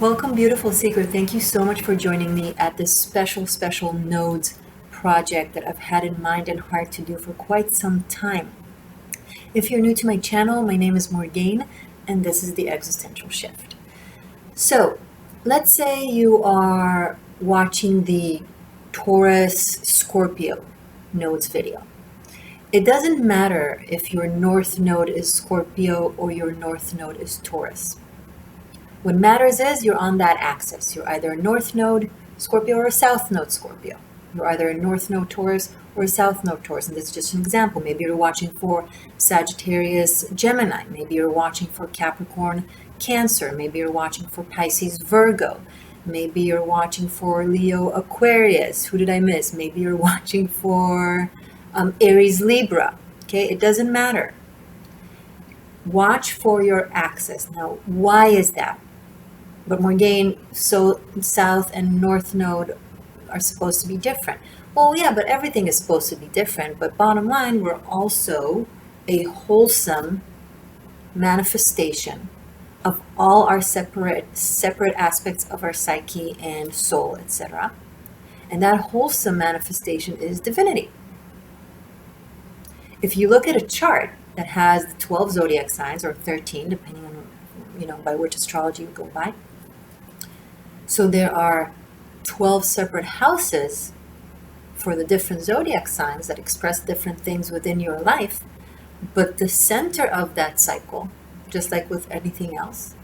Welcome, beautiful seeker. Thank you so much for joining me at this special nodes project that I've had in mind and heart to do for quite some time. If you're new to my channel, my name is Morgainne, and this is the Existential Shift. So, let's say you are watching the Taurus Scorpio nodes video. It doesn't matter if your north node is Scorpio or your north node is Taurus. What matters is you're on that axis. You're either a north node Scorpio or a south node Scorpio. You're either a north node Taurus or a south node Taurus. And this is just an example. Maybe you're watching for Sagittarius Gemini. Maybe you're watching for Capricorn Cancer. Maybe you're watching for Pisces Virgo. Maybe you're watching for Leo Aquarius. Who did I miss? Maybe you're watching for Aries Libra. Okay, it doesn't matter. Watch for your axis. Now, why is that? But Morgainne, so south and north node are supposed to be different. Well, yeah, but everything is supposed to be different. But bottom line, we're also a wholesome manifestation of all our separate aspects of our psyche and soul, etc. And that wholesome manifestation is divinity. If you look at a chart that has the 12 zodiac signs, or 13, depending on by which astrology you go by. So there are 12 separate houses for the different zodiac signs that express different things within your life. But the center of that cycle, just like with anything else,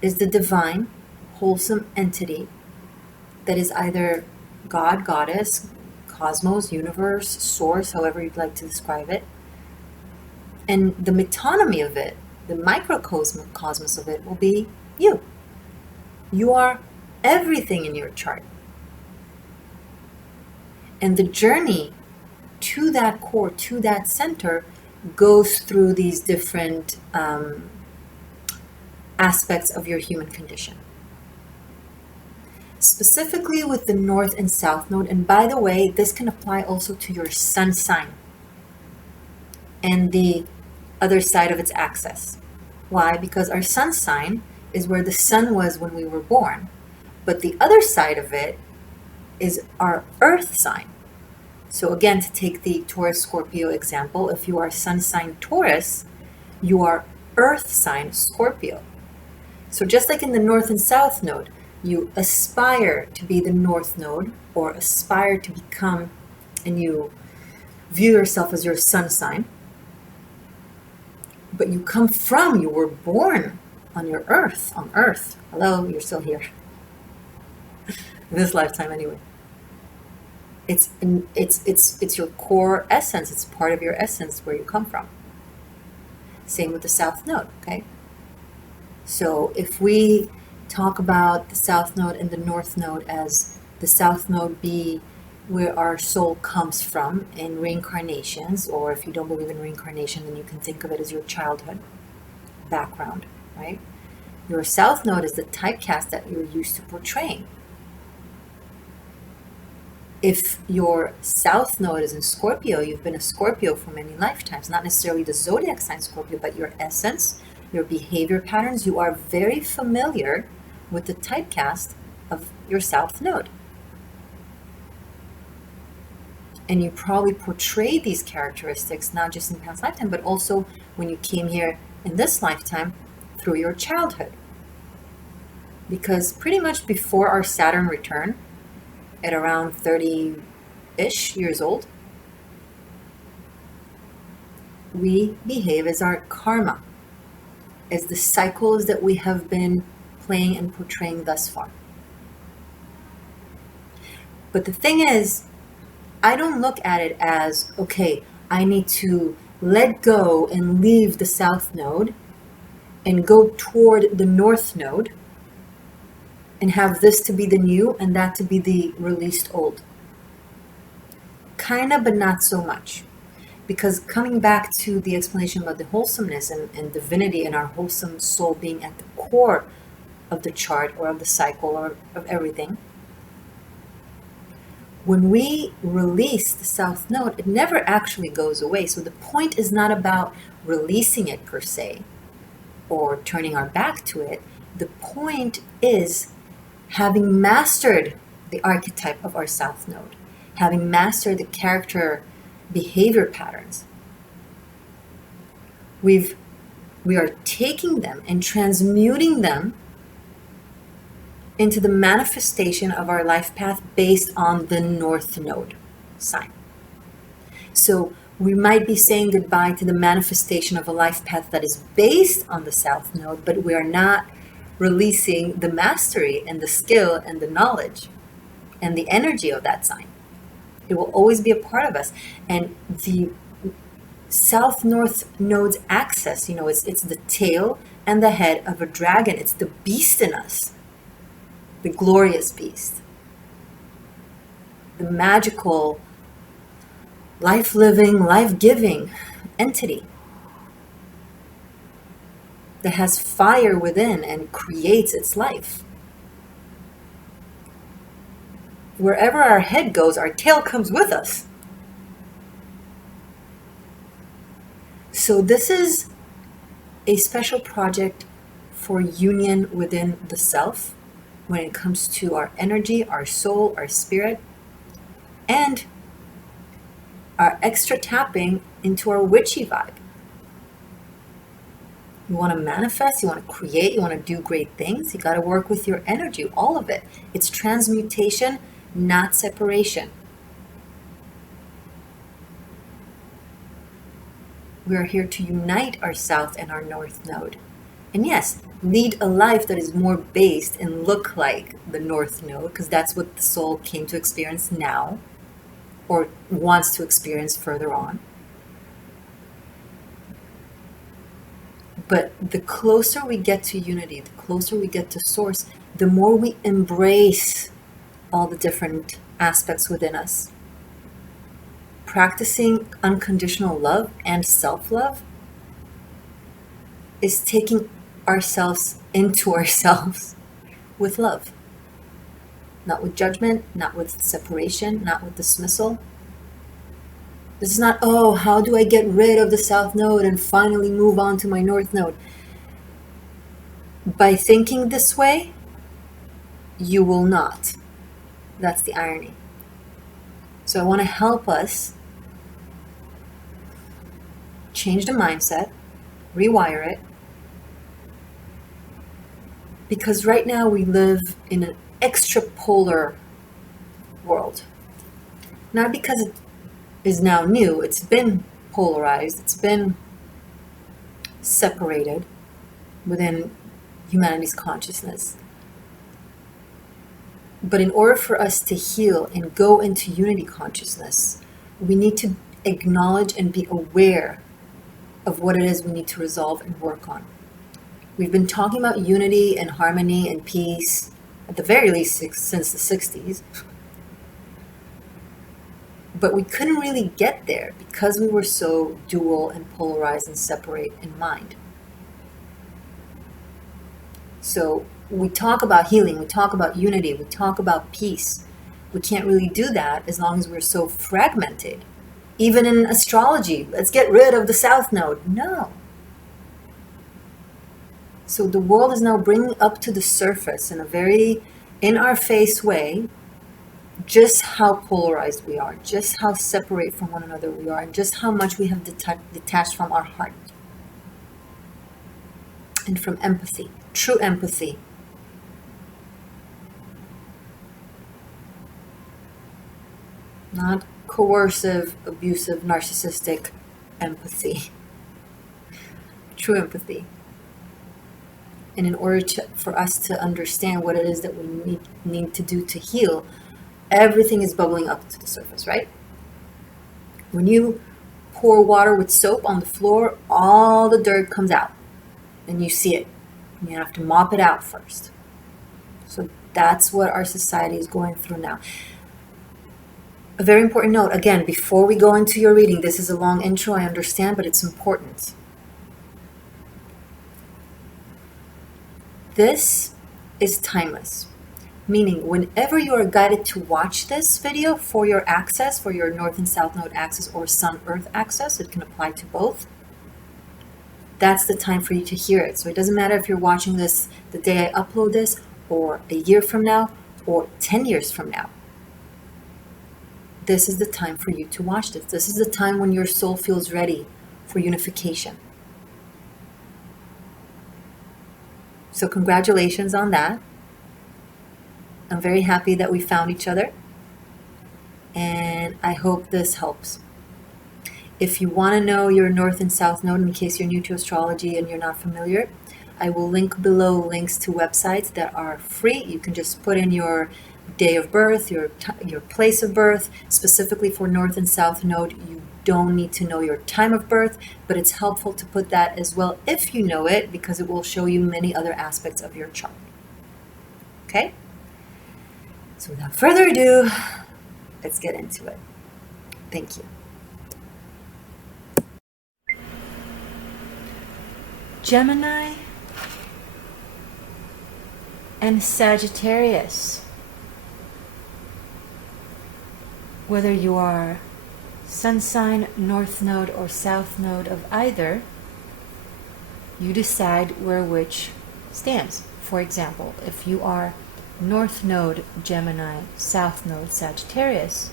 is the divine, wholesome entity that is either God, Goddess, cosmos, universe, source, however you'd like to describe it. And the metonymy of it, the microcosmos of it, will be you. You are everything in your chart. And the journey to that core, to that center, goes through these different aspects of your human condition. Specifically with the north and south node, and by the way, this can apply also to your sun sign and the other side of its axis. Why? Because our sun sign is where the sun was when we were born. But the other side of it is our earth sign. So again, to take the Taurus Scorpio example, if you are sun sign Taurus, you are earth sign Scorpio. So just like in the north and south node, you aspire to be the north node or aspire to become, and you view yourself as your sun sign. But you were born on your earth, on earth. Hello, you're still here. In this lifetime anyway. It's your core essence. It's part of your essence where you come from. Same with the south node, okay? So if we talk about the south node and the north node as the south node be where our soul comes from in reincarnations, or if you don't believe in reincarnation, then you can think of it as your childhood background, right? Your south node is the typecast that you're used to portraying. If your south node is in Scorpio, you've been a Scorpio for many lifetimes, not necessarily the zodiac sign Scorpio, but your essence, your behavior patterns, you are very familiar with the typecast of your south node. And you probably portray these characteristics, not just in past lifetime, but also when you came here in this lifetime through your childhood. Because pretty much before our Saturn return, at around 30-ish years old, we behave as our karma, as the cycles that we have been playing and portraying thus far. But the thing is, I don't look at it as, okay, I need to let go and leave the south node and go toward the north node and have this to be the new and that to be the released old. Kinda, but not so much. Because coming back to the explanation about the wholesomeness and divinity and our wholesome soul being at the core of the chart or of the cycle or of everything, when we release the south node, it never actually goes away. So the point is not about releasing it per se, or turning our back to it. The point is having mastered the archetype of our South Node, having mastered the character behavior patterns. We are taking them and transmuting them into the manifestation of our life path based on the North Node sign. So we might be saying goodbye to the manifestation of a life path that is based on the South Node, but we are not releasing the mastery and the skill and the knowledge and the energy of that sign. It will always be a part of us. And the South North Node's axis, it's the tail and the head of a dragon. It's the beast in us, the glorious beast, the magical, life-living, life-giving entity that has fire within and creates its life. Wherever our head goes, our tail comes with us. So this is a special project for union within the self when it comes to our energy, our soul, our spirit, and our extra tapping into our witchy vibe. You want to manifest, you want to create, you want to do great things, you got to work with your energy, all of it. It's transmutation, not separation. We are here to unite our South and our North Node. And yes, lead a life that is more based and look like the North Node, because that's what the soul came to experience now, or wants to experience further on. But the closer we get to unity, the closer we get to source, the more we embrace all the different aspects within us. Practicing unconditional love and self-love is taking ourselves into ourselves with love. Not with judgment, not with separation, not with dismissal. This is not, how do I get rid of the South Node and finally move on to my North Node? By thinking this way, you will not. That's the irony. So I want to help us change the mindset, rewire it, because right now we live in an extrapolar world. Not because it is now new, it's been polarized, it's been separated within humanity's consciousness. But in order for us to heal and go into unity consciousness, we need to acknowledge and be aware of what it is we need to resolve and work on. We've been talking about unity and harmony and peace, at the very least since the 60s. But we couldn't really get there because we were so dual and polarized and separate in mind. So we talk about healing, we talk about unity, we talk about peace. We can't really do that as long as we're so fragmented. Even in astrology, let's get rid of the South Node. No. So the world is now bringing up to the surface in a very in-our-face way just how polarized we are, just how separate from one another we are, and just how much we have detached from our heart and from empathy, true empathy. Not coercive, abusive, narcissistic empathy. True empathy. And in order for us to understand what it is that we need to do to heal, everything is bubbling up to the surface, right? When you pour water with soap on the floor, all the dirt comes out. And you see it. And you have to mop it out first. So that's what our society is going through now. A very important note, again, before we go into your reading, this is a long intro, I understand, but it's important. This is timeless, meaning whenever you are guided to watch this video for your access, for your North and South Node access or Sun-Earth access, it can apply to both. that's the time for you to hear it. So it doesn't matter if you're watching this the day I upload this, or a year from now, or 10 years from now. This is the time for you to watch this. This is the time when your soul feels ready for unification. So congratulations on that. I'm very happy that we found each other, and I hope this helps. If you want to know your North and South Node, in case you're new to astrology and you're not familiar, I will link below links to websites that are free. You can just put in your day of birth, your place of birth. Specifically for North and South Node, you don't need to know your time of birth, but it's helpful to put that as well if you know it, because it will show you many other aspects of your chart. Okay? So without further ado, let's get into it. Thank you. Gemini and Sagittarius. Whether you are sun sign, north node, or south node of either, you decide where which stands. For example, if you are north node Gemini, south node Sagittarius,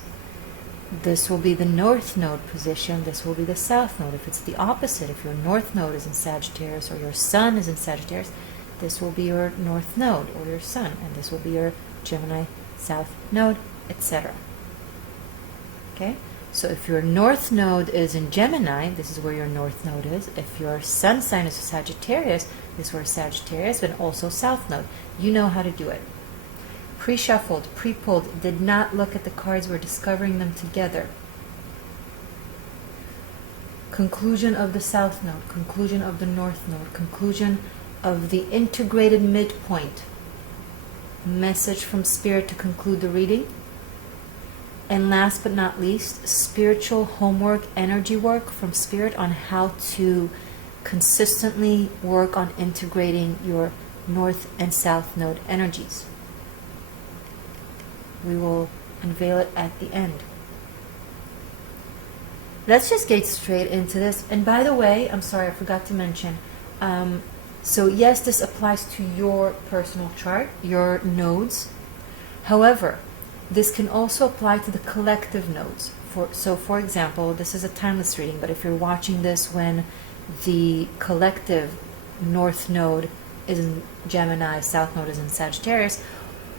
this will be the north node position, this will be the south node. If it's the opposite, if your north node is in Sagittarius or your sun is in Sagittarius, this will be your north node or your sun, and this will be your Gemini south node, etc. Okay? So if your north node is in Gemini, this is where your north node is. If your sun sign is Sagittarius, this is where Sagittarius, but also south node. You know how to do it. Pre-shuffled, pre-pulled, did not look at the cards, we're discovering them together. Conclusion of the south node, conclusion of the north node, conclusion of the integrated midpoint. Message from Spirit to conclude the reading. And last but not least, spiritual homework, energy work from Spirit on how to consistently work on integrating your north and south node energies. We will unveil it at the end. Let's just get straight into this. And by the way, I'm sorry, I forgot to mention. So yes, this applies to your personal chart, your nodes. However, this can also apply to the collective nodes. So for example, this is a timeless reading, but if you're watching this when the collective north node is in Gemini, south node is in Sagittarius,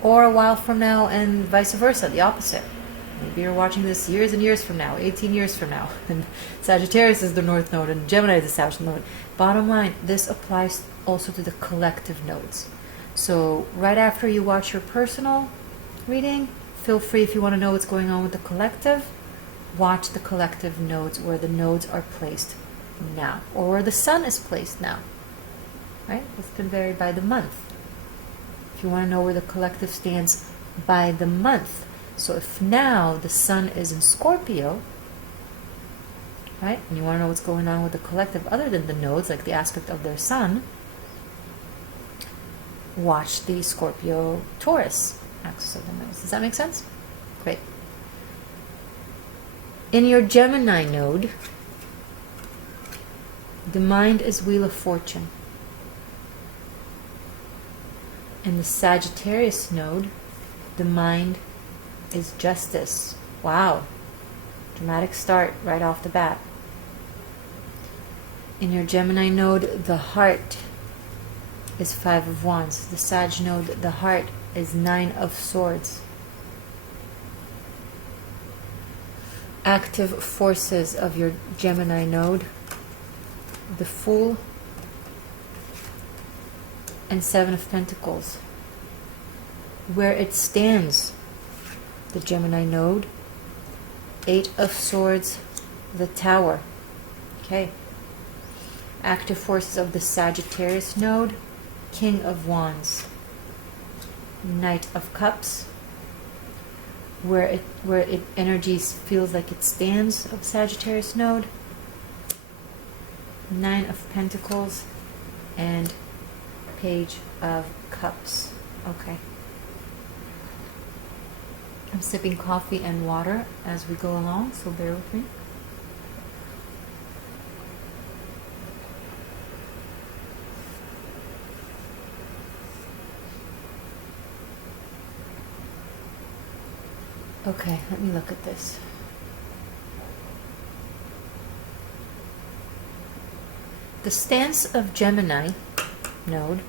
or a while from now, and vice versa, the opposite. Maybe you're watching this years and years from now, 18 years from now, and Sagittarius is the north node and Gemini is the south node. Bottom line, this applies also to the collective nodes. So right after you watch your personal reading, feel free, if you want to know what's going on with the collective, watch the collective nodes where the nodes are placed now, or where the sun is placed now. Right? This can vary by the month. If you want to know where the collective stands by the month. So if now the sun is in Scorpio, right, and you want to know what's going on with the collective other than the nodes, like the aspect of their sun, watch the Scorpio Taurus axis of the nodes. Does that make sense? Great. In your Gemini node, the mind is Wheel of Fortune. In the Sagittarius node, the mind is Justice. Wow. Dramatic start right off the bat. In your Gemini node, the heart is Five of Wands. The Sag node, the heart is Nine of Swords. Active forces of your Gemini node, the Fool and Seven of Pentacles. Where it stands, the Gemini node, Eight of Swords, the Tower. Okay. Active forces of the Sagittarius node, King of Wands, Knight of Cups. Where it energies feels like it stands of Sagittarius node, Nine of Pentacles, and Page of Cups. Okay. I'm sipping coffee and water as we go along, so bear with me. Okay, let me look at this. The stance of Gemini node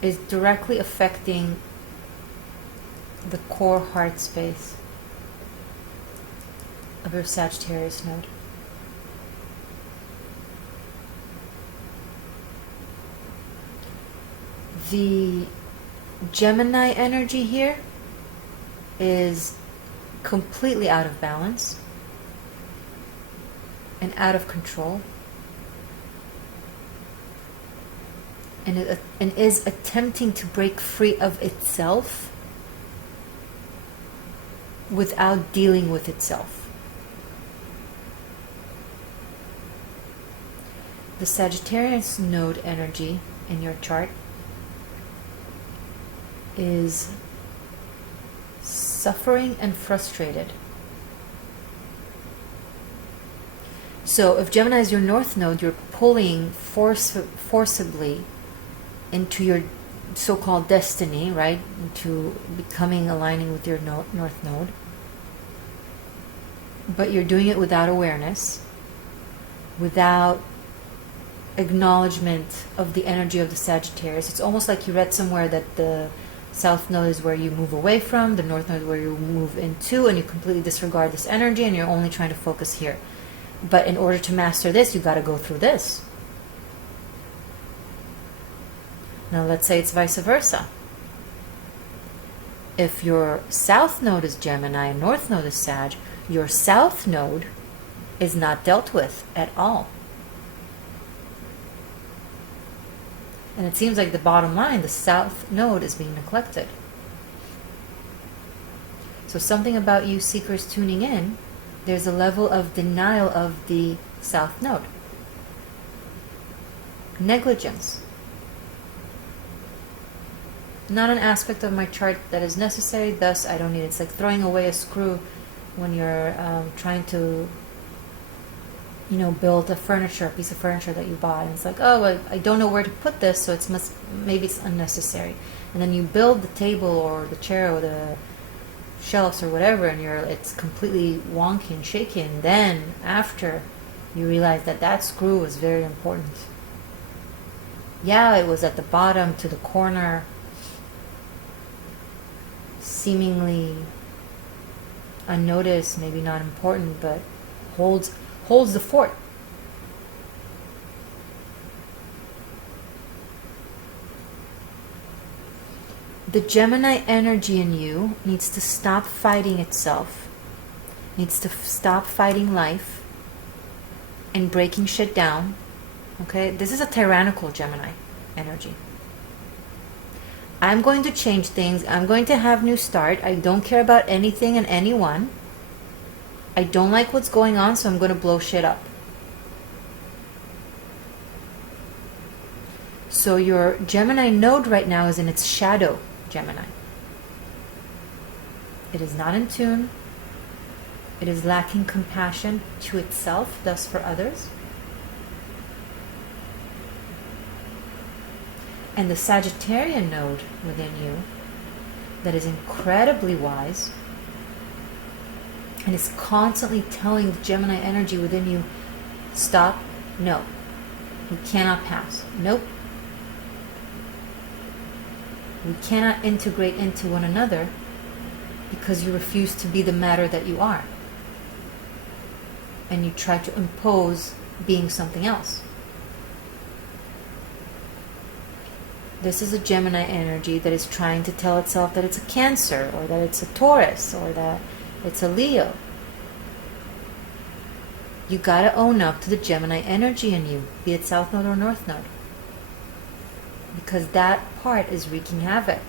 is directly affecting the core heart space of your Sagittarius node. The Gemini energy here is completely out of balance and out of control, and is attempting to break free of itself without dealing with itself. The Sagittarius node energy in your chart is suffering and frustrated. So if Gemini is your north node, you're pulling forcibly into your so-called destiny, right? Into aligning with your north node. But you're doing it without awareness, without acknowledgement of the energy of the Sagittarius. It's almost like you read somewhere that the south node is where you move away from, the north node is where you move into, and you completely disregard this energy and you're only trying to focus here. But in order to master this, you got to go through this. Now let's say it's vice versa. If your south node is Gemini and north node is Sag, your south node is not dealt with at all. And it seems like the bottom line, the south node is being neglected. So something about you seekers tuning in, there's a level of denial of the south node. Negligence. Not an aspect of my chart that is necessary, thus I don't need it. It's like throwing away a screw when you're trying to, build a piece of furniture that you bought. And it's like, oh, I don't know where to put this, so maybe it's unnecessary. And then you build the table or the chair or the shelves or whatever, and it's completely wonky and shaky. And then after you realize that screw was very important. Yeah, it was at the bottom to the corner, seemingly unnoticed, maybe not important, but holds the fort. The Gemini energy in you needs to stop fighting itself, needs to stop fighting life and breaking shit down. Okay, this is a tyrannical Gemini energy. I'm going to change things. I'm going to have new start. I don't care about anything and anyone. I don't like what's going on, so I'm going to blow shit up. So your Gemini node right now is in its shadow Gemini. It is not in tune. It is lacking compassion to itself, thus for others. And the Sagittarian node within you that is incredibly wise and is constantly telling the Gemini energy within you, stop, no, we cannot pass, nope. We cannot integrate into one another because you refuse to be the matter that you are. And you try to impose being something else. This is a Gemini energy that is trying to tell itself that it's a Cancer, or that it's a Taurus, or that it's a Leo. You gotta own up to the Gemini energy in you, be it South Node or North Node. Because that part is wreaking havoc.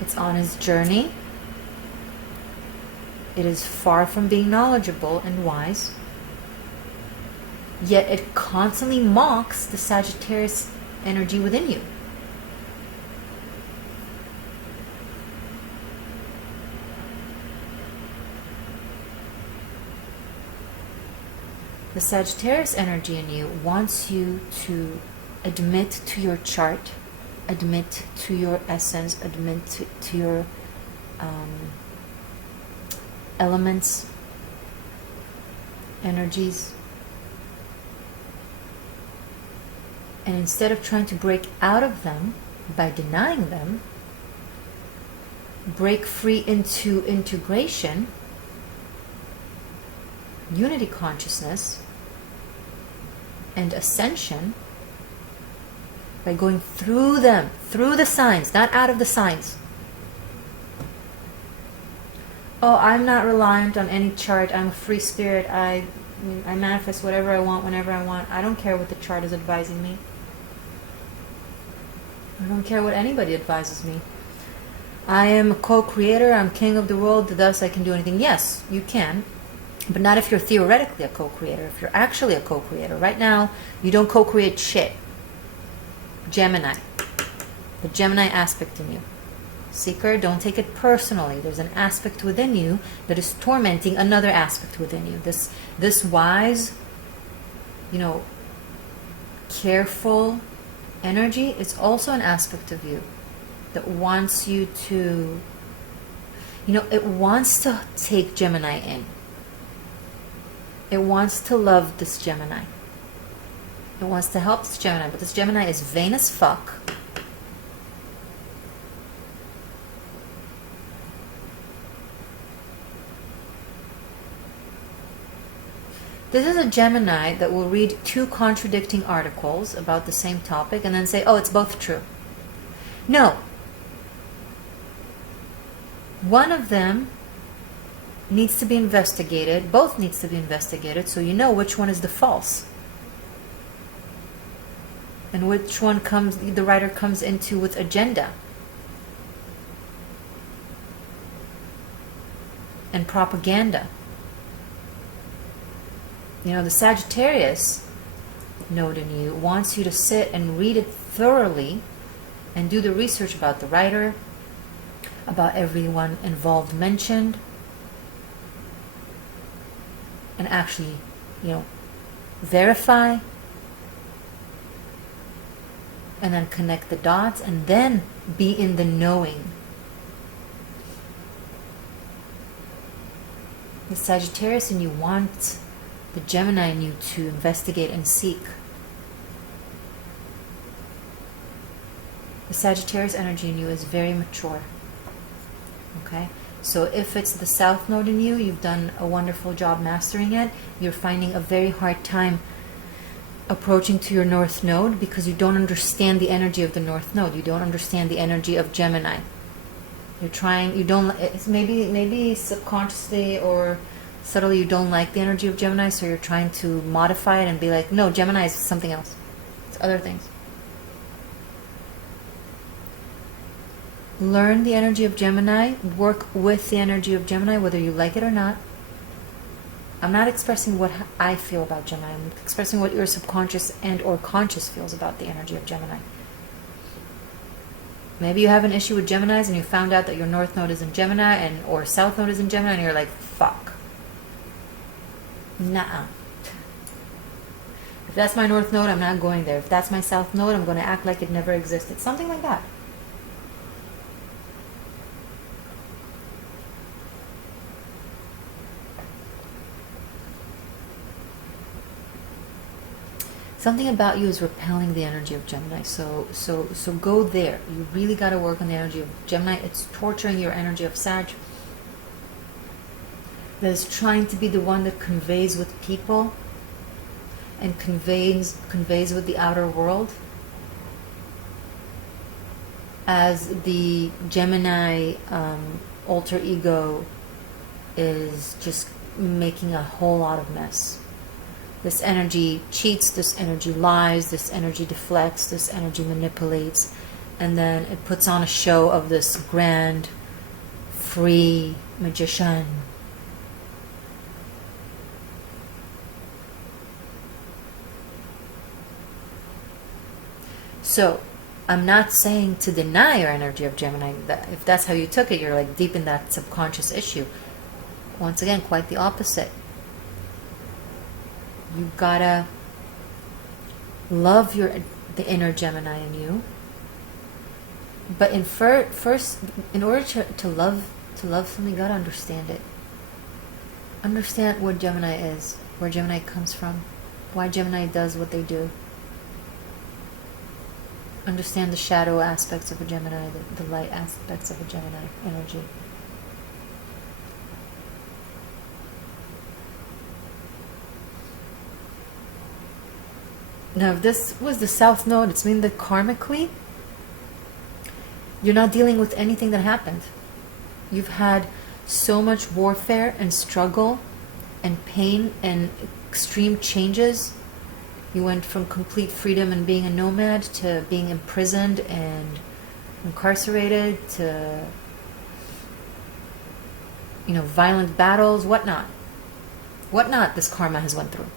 It's on its journey. It is far from being knowledgeable and wise. Yet it constantly mocks the Sagittarius energy within you. The Sagittarius energy in you wants you to admit to your chart admit to your essence, admit to your elements, energies. And instead of trying to break out of them by denying them, break free into integration, unity consciousness, and ascension by going through them, through the signs, not out of the signs. Oh, I'm not reliant on any chart. I'm a free spirit. I manifest whatever I want, whenever I want. I don't care what the chart is advising me. I don't care what anybody advises me. I am a co-creator. I'm king of the world. Thus, I can do anything. Yes, you can. But not if you're theoretically a co-creator. If you're actually a co-creator. Right now, you don't co-create shit. Gemini. The Gemini aspect in you. Seeker, don't take it personally. There's an aspect within you that is tormenting another aspect within you. This wise, careful energy is also an aspect of you that wants you to, it wants to take Gemini in. It wants to love this Gemini. It wants to help this Gemini, but this Gemini is vain as fuck. This is a Gemini that will read 2 contradicting articles about the same topic and then say, oh, it's both true. No. One of them needs to be investigated. Both needs to be investigated so you know which one is the false. And which one the writer comes into with agenda. And propaganda. The Sagittarius node in you wants you to sit and read it thoroughly and do the research about the writer, about everyone involved mentioned, and actually, verify, and then connect the dots, and then be in the knowing. The Sagittarius in you wants the Gemini in you to investigate and seek. The Sagittarius energy in you is very mature. Okay? So if it's the South Node in you, you've done a wonderful job mastering it. You're finding a very hard time approaching to your North Node because you don't understand the energy of the North Node. You don't understand the energy of Gemini. It's maybe subconsciously or subtly you don't like the energy of Gemini, so you're trying to modify it and be like, no, Gemini is something else. It's other things. Learn the energy of Gemini. Work with the energy of Gemini, whether you like it or not. I'm not expressing what I feel about Gemini. I'm expressing what your subconscious and or conscious feels about the energy of Gemini. Maybe you have an issue with Geminis and you found out that your North Node is in Gemini or South Node is in Gemini and you're like, fuck. Nuh-uh. If that's my North Node, I'm not going there. If that's my South Node, I'm going to act like it never existed. Something like that. Something about you is repelling the energy of Gemini. So go there. You really got to work on the energy of Gemini. It's torturing your energy of Sag. That is trying to be the one that conveys with people and conveys with the outer world. As the Gemini alter ego is just making a whole lot of mess. This energy cheats, this energy lies, this energy deflects, this energy manipulates, and then it puts on a show of this grand, free magician. So, I'm not saying to deny your energy of Gemini. That if that's how you took it, you're like deep in that subconscious issue. Once again, quite the opposite. You gotta love the inner Gemini in you But first, in order to love something, you gotta understand it. Understand what Gemini is, where Gemini comes from, why Gemini does what they do. Understand the shadow aspects of a Gemini, the light aspects of a Gemini energy. Now, if this was the South Node, it's mean that karmically, you're not dealing with anything that happened. You've had so much warfare and struggle and pain and extreme changes. You went from complete freedom and being a nomad to being imprisoned and incarcerated to, violent battles, whatnot. Whatnot this karma has went through.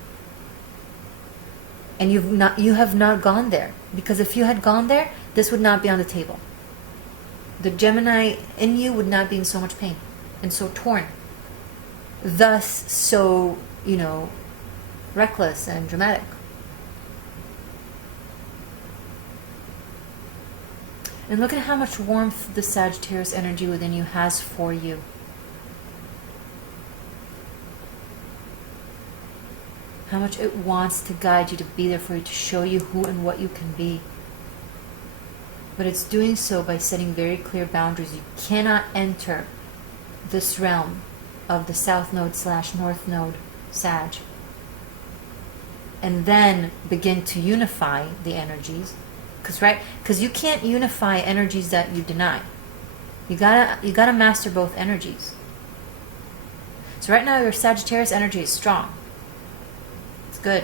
And you have not gone there. Because if you had gone there, this would not be on the table. The Gemini in you would not be in so much pain and so torn. Thus, so, reckless and dramatic. And look at how much warmth the Sagittarius energy within you has for you. How much it wants to guide you, to be there for you, to show you who and what you can be. But it's doing so by setting very clear boundaries. You cannot enter this realm of the South Node / North Node Sag and then begin to unify the energies. Because you can't unify energies that you deny. You gotta master both energies. So right now your Sagittarius energy is strong. It's good.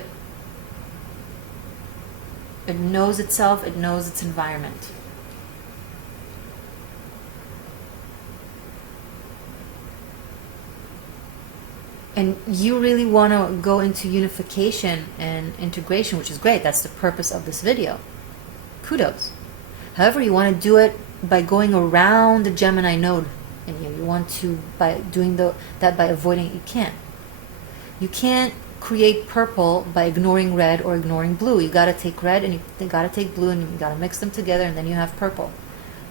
It knows itself, it knows its environment. And you really want to go into unification and integration, which is great. That's the purpose of this video. Kudos. However, you want to do it by going around the Gemini node in you. You want to, by doing that by avoiding it, you can't. You can't create purple by ignoring red or ignoring blue. You got to take red and you got to take blue and you got to mix them together and then you have purple.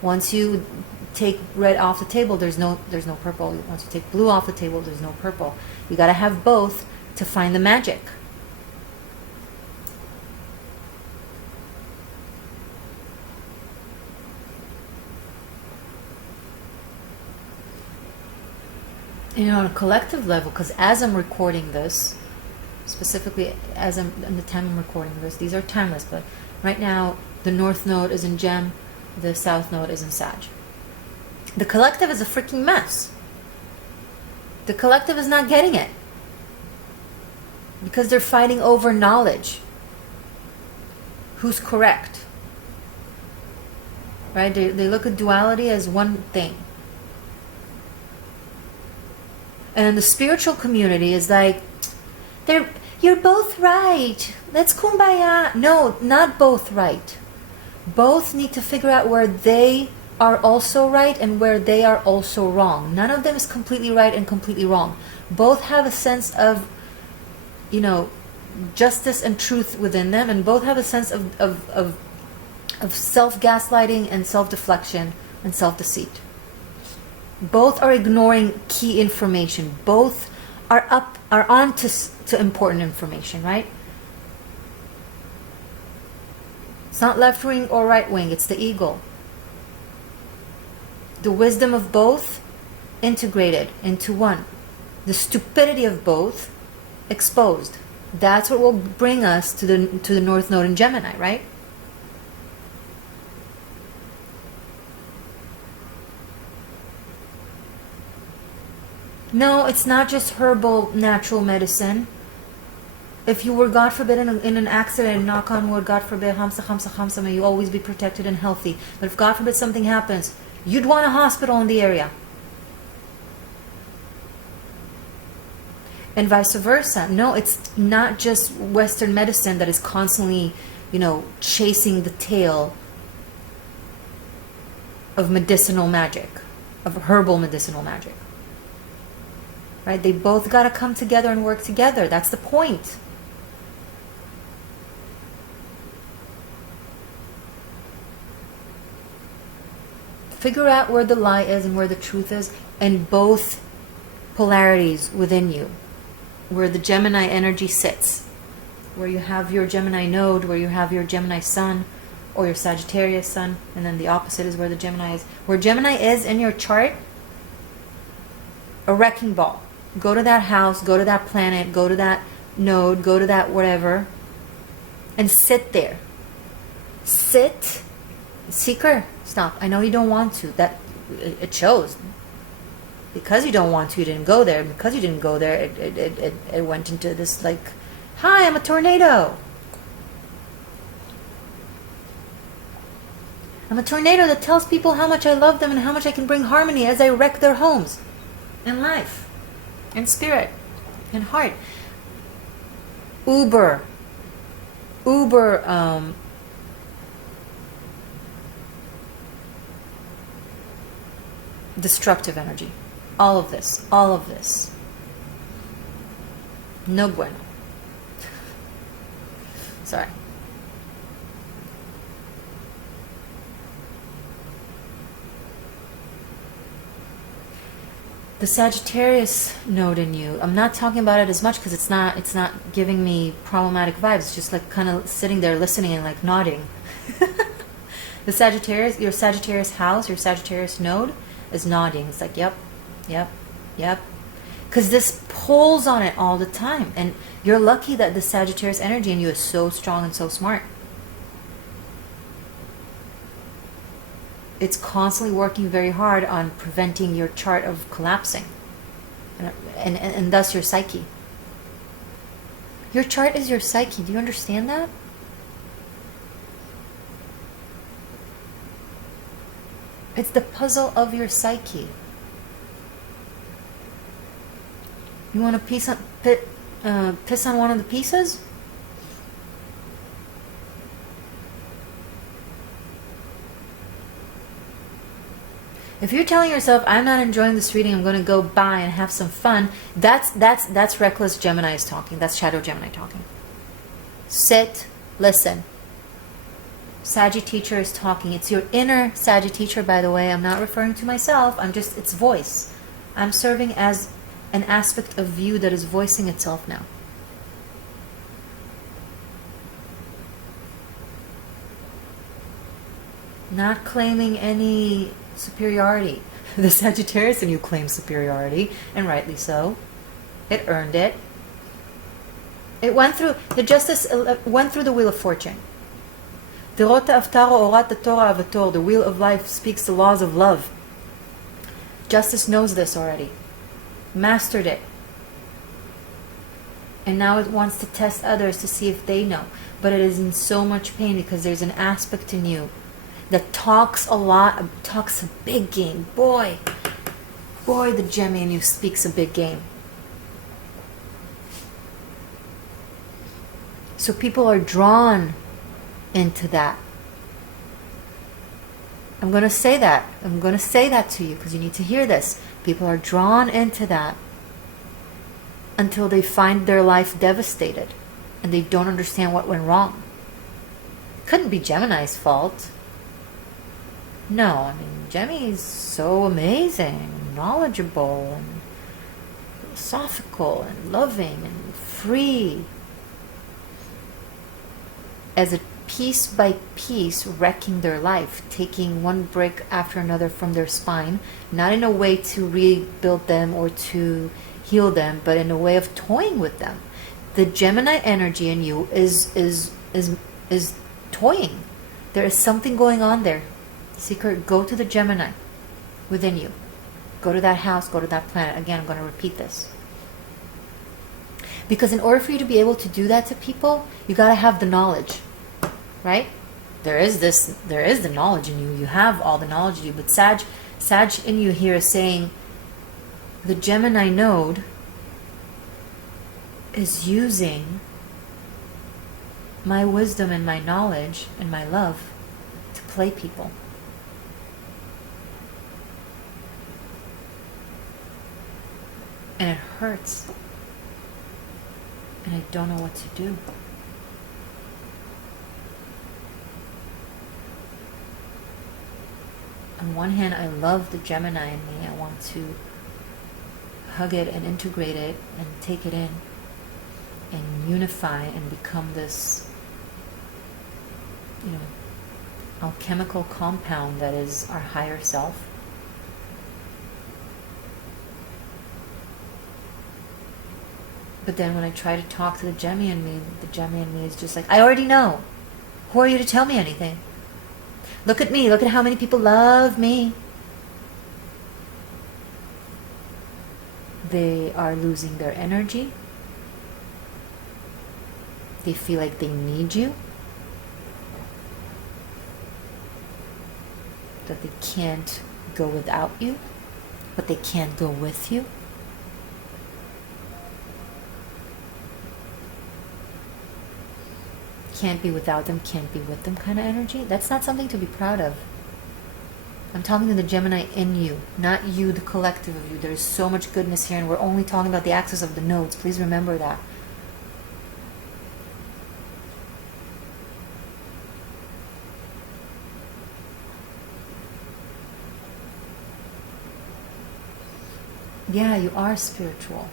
Once you take red off the table, there's no purple. Once you take blue off the table, there's no purple. You got to have both to find the magic. On a collective level, because as I'm recording this, specifically as I'm in the time I'm recording this, these are timeless, but right now the North Node is in Gem, the South Node is in Sag. The collective is a freaking mess. The collective is not getting it because they're fighting over knowledge. Who's correct? Right? They look at duality as one thing. And the spiritual community is like, you're both right. Let's kumbaya. No, not both right. Both need to figure out where they are also right and where they are also wrong. None of them is completely right and completely wrong. Both have a sense of, justice and truth within them, and both have a sense of self-gaslighting and self-deflection and self-deceit. Both are ignoring key information. Both are on to important information, right? It's not left wing or right wing, it's the ego. The wisdom of both integrated into one. The stupidity of both exposed. That's what will bring us to the North Node in Gemini, right? No, it's not just herbal natural medicine. If you were, God forbid, in an accident, knock on wood, God forbid, hamsa, hamsa, hamsa, may you always be protected and healthy. But if, God forbid, something happens, you'd want a hospital in the area. And vice versa. No, it's not just Western medicine that is constantly, chasing the tail of medicinal magic, of herbal medicinal magic. Right? They both got to come together and work together. That's the point. Figure out where the lie is and where the truth is, and both polarities within you, where the Gemini energy sits, where you have your Gemini node, where you have your Gemini sun, or your Sagittarius sun, and then the opposite is where the Gemini is. Where Gemini is in your chart, a wrecking ball. Go to that house, go to that planet, go to that node, go to that whatever, and sit there. Sit. Seeker, stop. I know you don't want to. That it shows. Because you don't want to, you didn't go there. Because you didn't go there, it went into this like, hi, I'm a tornado. I'm a tornado that tells people how much I love them and how much I can bring harmony as I wreck their homes and life and spirit and heart. Uber destructive energy. All of this. No bueno. Sorry. The Sagittarius node in you, I'm not talking about it as much because it's not giving me problematic vibes. It's just like kind of sitting there listening and like nodding. The Sagittarius, your Sagittarius house, your Sagittarius node is nodding. It's like, yep. Because this pulls on it all the time. And you're lucky that the Sagittarius energy in you is so strong and so smart. It's constantly working very hard on preventing your chart of collapsing. And thus your psyche. Your chart is your psyche. Do you understand that? It's the puzzle of your psyche. You want to piss on one of the pieces? If you're telling yourself, I'm not enjoying this reading, I'm going to go buy and have some fun, that's reckless Gemini's talking. That's shadow Gemini talking. Sit, listen. Saggy teacher is talking. It's your inner Saggy teacher, by the way. I'm not referring to myself. It's voice. I'm serving as an aspect of you that is voicing itself now. Not claiming any superiority. The Sagittarius in you claims superiority, and rightly so. It earned it. It went through, the justice went through the wheel of fortune. The wheel of life speaks the laws of love. Justice knows this already. Mastered it. And now it wants to test others to see if they know. But it is in so much pain because there's an aspect in you that talks a lot, talks a big game. Boy, the Gemini in you speaks a big game. So people are drawn into that. I'm going to say that. I'm going to say that to you because you need to hear this. People are drawn into that until they find their life devastated and they don't understand what went wrong. Couldn't be Gemini's fault. No, I mean, Gemini's so amazing, knowledgeable, and philosophical, and loving, and free. As a piece by piece wrecking their life, taking one brick after another from their spine, not in a way to rebuild them or to heal them, but in a way of toying with them. The Gemini energy in you is toying. There is something going on there. Seeker, go to the Gemini within you. Go to that house, go to that planet. Again, I'm going to repeat this. Because in order for you to be able to do that to people, you got to have the knowledge. Right? There is the knowledge in you. You have all the knowledge in you. But Sag in you here is saying the Gemini node is using my wisdom and my knowledge and my love to play people. And it hurts. And I don't know what to do. On one hand, I love the Gemini in me. I want to hug it and integrate it and take it in and unify and become this, alchemical compound that is our higher self. But then when I try to talk to the Gemini in me, the Gemini in me is just like, I already know. Who are you to tell me anything? Look at me. Look at how many people love me. They are losing their energy. They feel like they need you. That they can't go without you. But they can't go with you. Can't be without them, can't be with them kind of energy. That's not something to be proud of. I'm talking to the Gemini in you, not you, the collective of you. There's so much goodness here, and we're only talking about the axis of the nodes. Please remember that. Yeah, you are spiritual.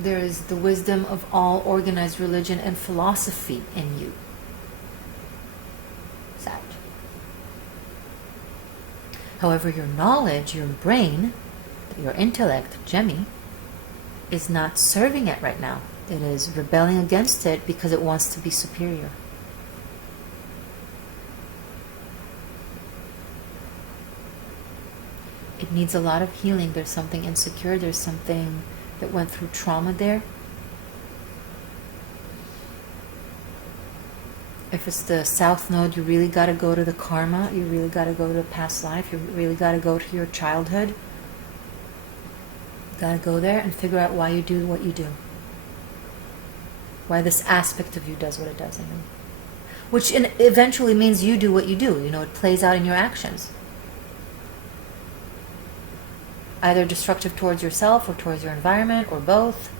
There is the wisdom of all organized religion and philosophy in you. Sag. However, your knowledge, your brain, your intellect, Gemi, is not serving it right now. It is rebelling against it because it wants to be superior. It needs a lot of healing. There's something insecure. There's something that went through trauma there. If it's the South Node, you really got to go to the karma. You really got to go to the past life. You really got to go to your childhood. You got to go there and figure out why you do what you do. Why this aspect of you does what it does. Which eventually means you do what you do. It plays out in your actions. Either destructive towards yourself or towards your environment or both.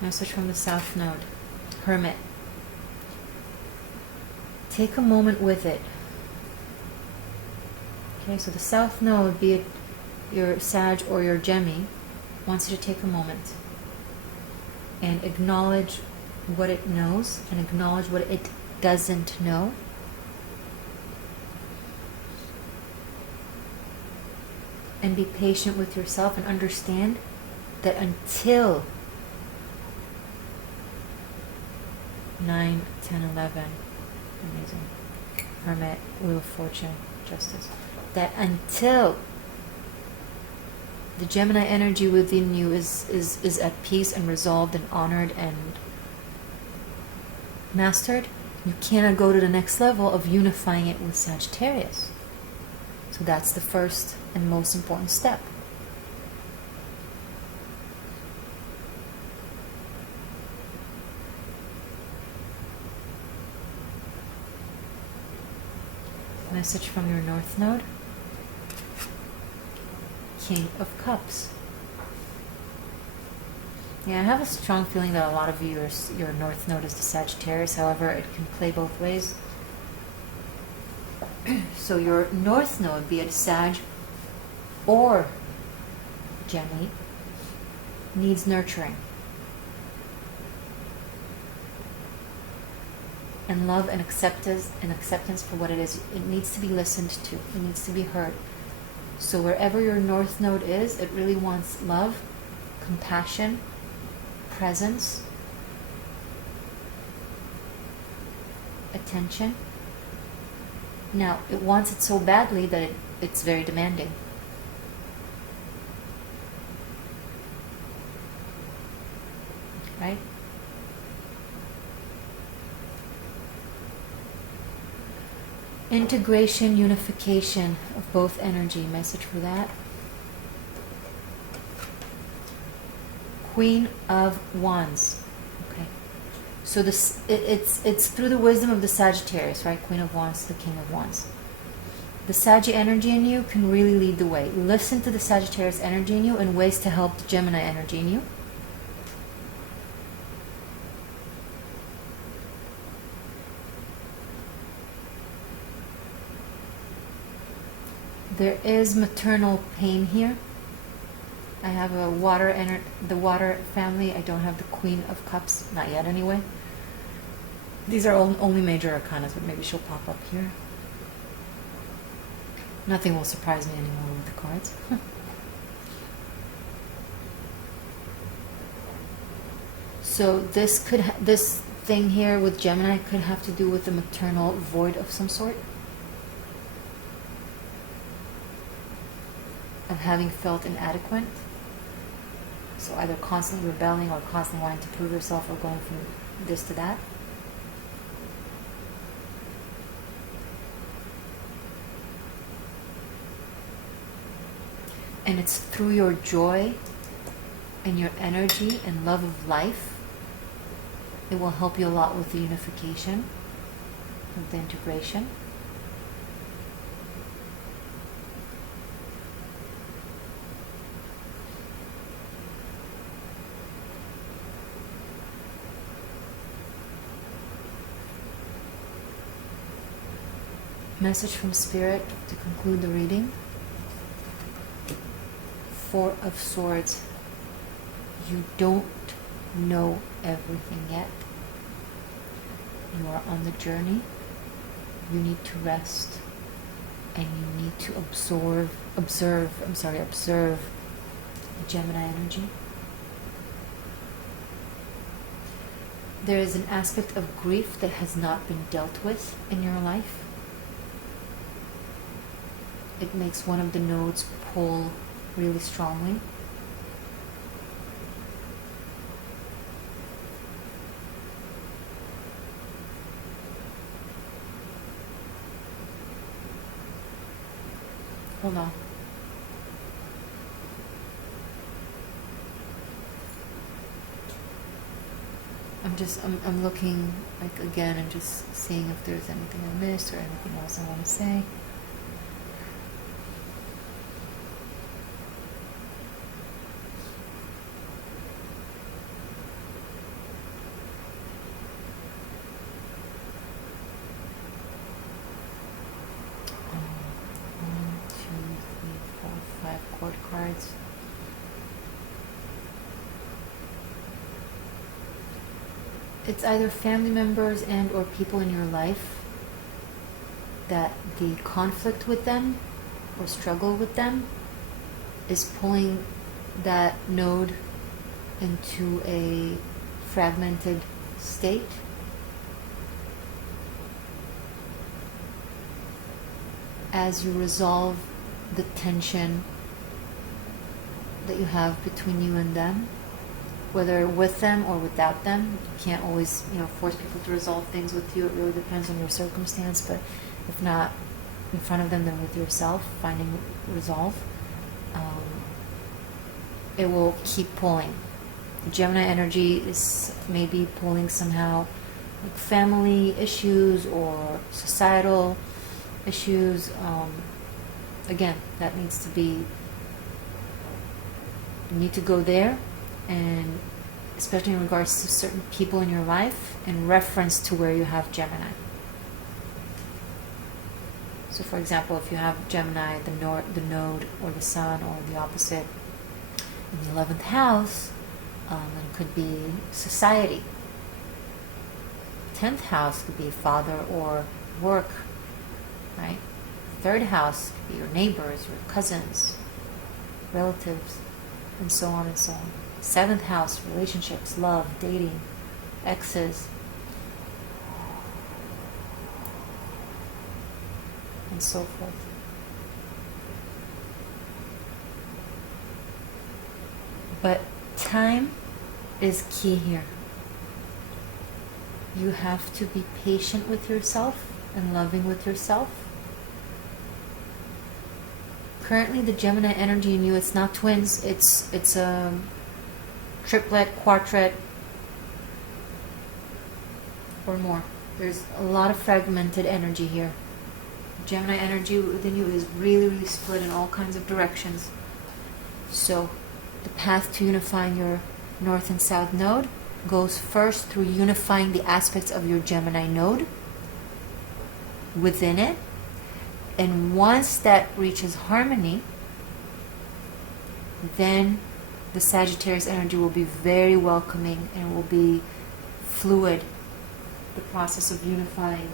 Message from the South Node. Hermit. Take a moment with it. Okay, so the South Node, be it your Sag or your Gemi, wants you to take a moment and acknowledge what it knows and acknowledge what it doesn't know. And be patient with yourself and understand that until 9, 10, 11, amazing, Hermit, Wheel of Fortune, Justice, that until the Gemini energy within you is at peace and resolved and honored and mastered, you cannot go to the next level of unifying it with Sagittarius. So that's the first and most important step. Message from your North Node. King of Cups. Yeah, I have a strong feeling that a lot of you, your North Node is the Sagittarius. However, it can play both ways. So your North Node, be it Sag or Gemi, needs nurturing. And love and acceptance for what it is. It needs to be listened to. It needs to be heard. So wherever your North Node is, it really wants love, compassion, presence, attention. Now, it wants it so badly that it's very demanding. Right? Integration, unification of both energy. Message for that. Queen of Wands. Okay. So this it's through the wisdom of the Sagittarius, right? Queen of Wands, the King of Wands. The Saggy energy in you can really lead the way. Listen to the Sagittarius energy in you and ways to help the Gemini energy in you. There is maternal pain here. I have the water family. I don't have the Queen of Cups, not yet anyway. These are only major arcanas, but maybe she'll pop up here. Nothing will surprise me anymore with the cards. So this thing here with Gemini could have to do with a maternal void of some sort. Of having felt inadequate. So either constantly rebelling or constantly wanting to prove yourself or going from this to that. And it's through your joy and your energy and love of life, it will help you a lot with the unification, with the integration. Message from Spirit to conclude the reading. Four of Swords. You don't know everything yet. You are on the journey. You need to rest. And you need to observe the Gemini energy. There is an aspect of grief that has not been dealt with in your life. It makes one of the nodes pull really strongly. Hold on. I'm looking, like, again, and just seeing if there's anything I missed or anything else I want to say. Cards. It's either family members and or people in your life that the conflict with them or struggle with them is pulling that node into a fragmented state. As you resolve the tension that you have between you and them, whether with them or without them. You can't always, force people to resolve things with you. It really depends on your circumstance, but if not in front of them, then with yourself, finding resolve. It will keep pulling. Gemini energy is maybe pulling somehow like family issues or societal issues. Again, that needs to be, you need to go there, and especially in regards to certain people in your life in reference to where you have Gemini. So for example, if you have Gemini, the node or the sun or the opposite in the 11th house, it could be society. 10th house could be father or work, right? 3rd house could be your neighbors, your cousins, relatives, and so on and so on. 7th house, relationships, love, dating, exes, and so forth. But time is key here. You have to be patient with yourself and loving with yourself. Currently, the Gemini energy in you, it's not twins, it's a triplet, quartet, or more. There's a lot of fragmented energy here. Gemini energy within you is really, really split in all kinds of directions. So the path to unifying your North and South node goes first through unifying the aspects of your Gemini node within it. And once that reaches harmony, then the Sagittarius energy will be very welcoming and will be fluid, the process of unifying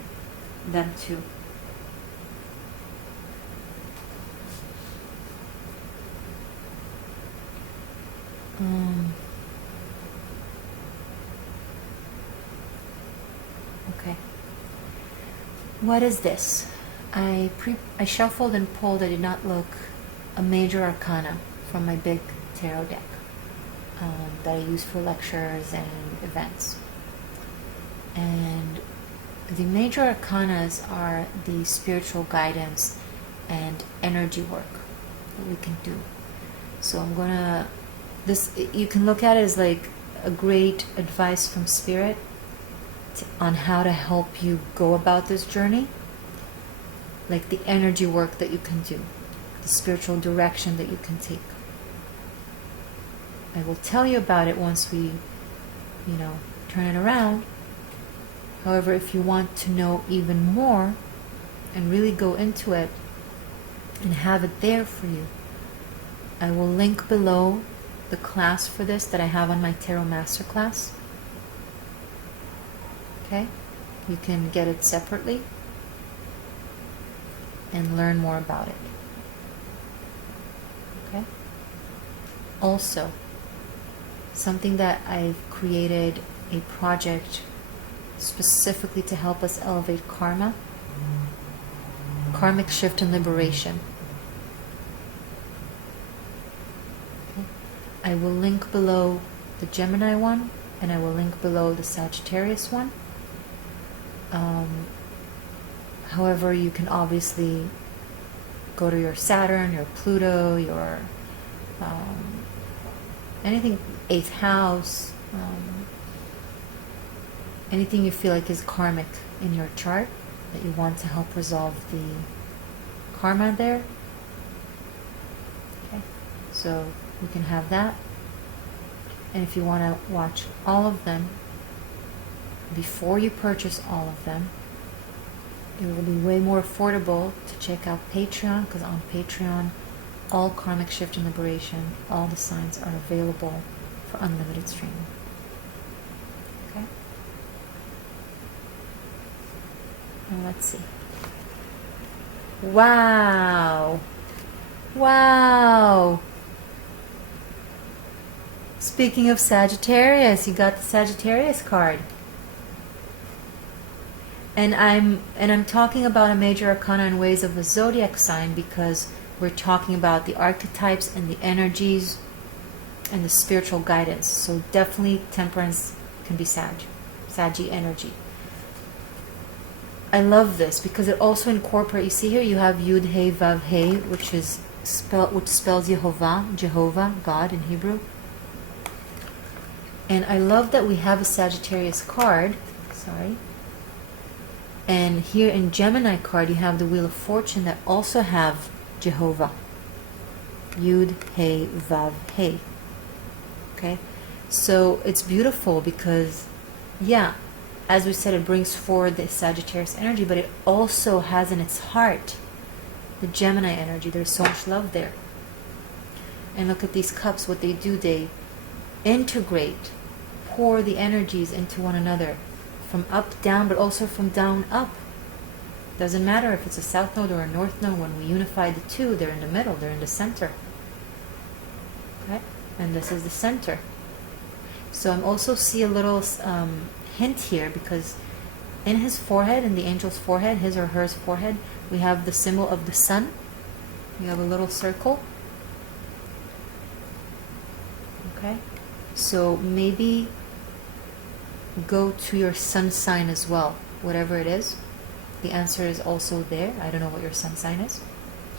them two. Okay. What is this? I shuffled and pulled. I did not look a major arcana from my big tarot deck that I use for lectures and events. And the major arcanas are the spiritual guidance and energy work that we can do. So I'm gonna, you can look at it as like a great advice from Spirit on how to help you go about this journey. Like the energy work that you can do, the spiritual direction that you can take. I will tell you about it once we, turn it around. However, if you want to know even more and really go into it and have it there for you, I will link below the class for this that I have on my Tarot Masterclass. Okay? You can get it separately and learn more about it. Okay? Also, something that I've created a project specifically to help us elevate karma, karmic shift and liberation. Okay? I will link below the Gemini one, and I will link below the Sagittarius one. However, you can obviously go to your Saturn, your Pluto, your anything, 8th house, anything you feel like is karmic in your chart that you want to help resolve the karma there. Okay, so you can have that. And if you want to watch all of them before you purchase all of them, it will be way more affordable to check out Patreon, because on Patreon, all karmic shift and liberation, all the signs are available for unlimited streaming. Okay? And let's see. Wow! Wow! Speaking of Sagittarius, you got the Sagittarius card. And I'm talking about a major arcana in ways of a zodiac sign because we're talking about the archetypes and the energies and the spiritual guidance. So definitely Temperance can be Saggy energy. I love this because it also incorporates, you see here you have Yud Hey Vav Hey, which spells Jehovah, God in Hebrew. And I love that we have a Sagittarius card, and here in Gemini card you have the Wheel of Fortune that also have Jehovah. Yud, Hey, Vav, Hey. Okay? So it's beautiful because, yeah, as we said, it brings forward the Sagittarius energy, but it also has in its heart the Gemini energy. There's so much love there. And look at these cups, what they do, they integrate, pour the energies into one another. From up down, but also from down up. Doesn't matter if it's a south node or a north node. When we unify the two, they're in the middle, they're in the center. Okay? And this is the center. So I'm also see a little hint here, because in his forehead, in the angel's forehead, his or hers forehead, we have the symbol of the sun. We have a little circle. Okay? So maybe go to your sun sign as well, whatever it is. The answer is also there. I don't know what your sun sign is.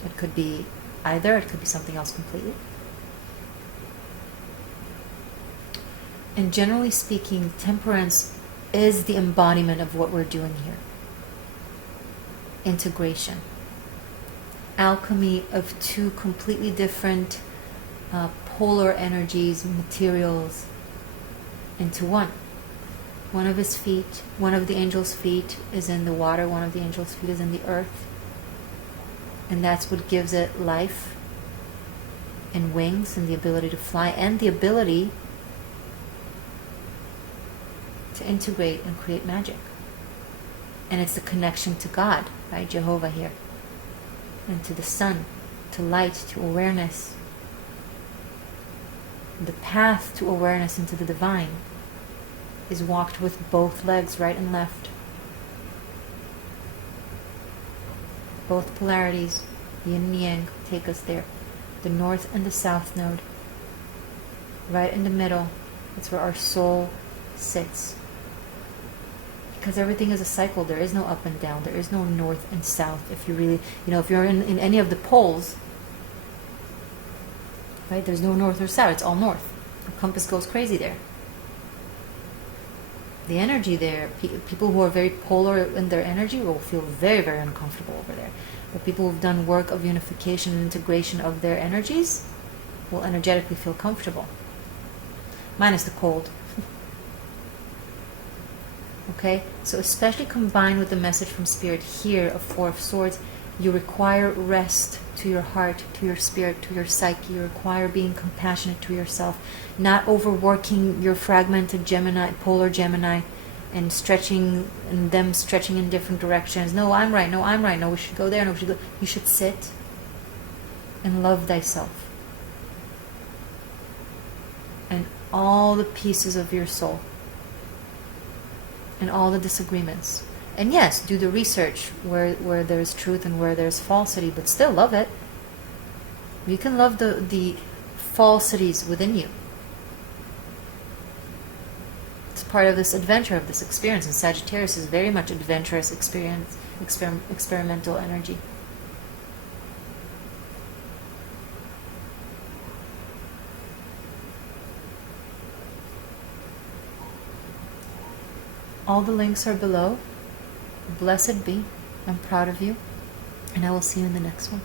It could be either, it could be something else completely. And generally speaking, Temperance is the embodiment of what we're doing here. Integration. alchemy of two completely different polar energies, materials, into one. One of his feet, one of the angel's feet is in the water, one of the angel's feet is in the earth. And that's what gives it life and wings and the ability to fly and the ability to integrate and create magic. And it's the connection to God, right? Jehovah here. And to the sun, to light, to awareness. The path to awareness into the divine is walked with both legs, right and left. Both polarities, yin and yang, take us there. The north and the south node. Right in the middle, that's where our soul sits. Because everything is a cycle. There is no up and down. There is no north and south. If you really, if you're in any of the poles, right, there's no north or south. It's all north. The compass goes crazy there. The energy there, people who are very polar in their energy will feel very, very uncomfortable over there. But people who've done work of unification and integration of their energies will energetically feel comfortable. Minus the cold. Okay, so especially combined with the message from Spirit here of Four of Swords, you require rest to your heart, to your spirit, to your psyche. You require being compassionate to yourself, not overworking your fragmented Gemini, polar Gemini, and stretching, and them stretching in different directions. No, I'm right. No, I'm right. No, we should go there. No, we should go. You should sit and love thyself and all the pieces of your soul. And all the disagreements. And yes, do the research where there's truth and where there's falsity, but still love it. You can love the falsities within you. It's part of this adventure, of this experience. And Sagittarius is very much adventurous experience, experimental energy. All the links are below. Blessed be. I'm proud of you. And I will see you in the next one.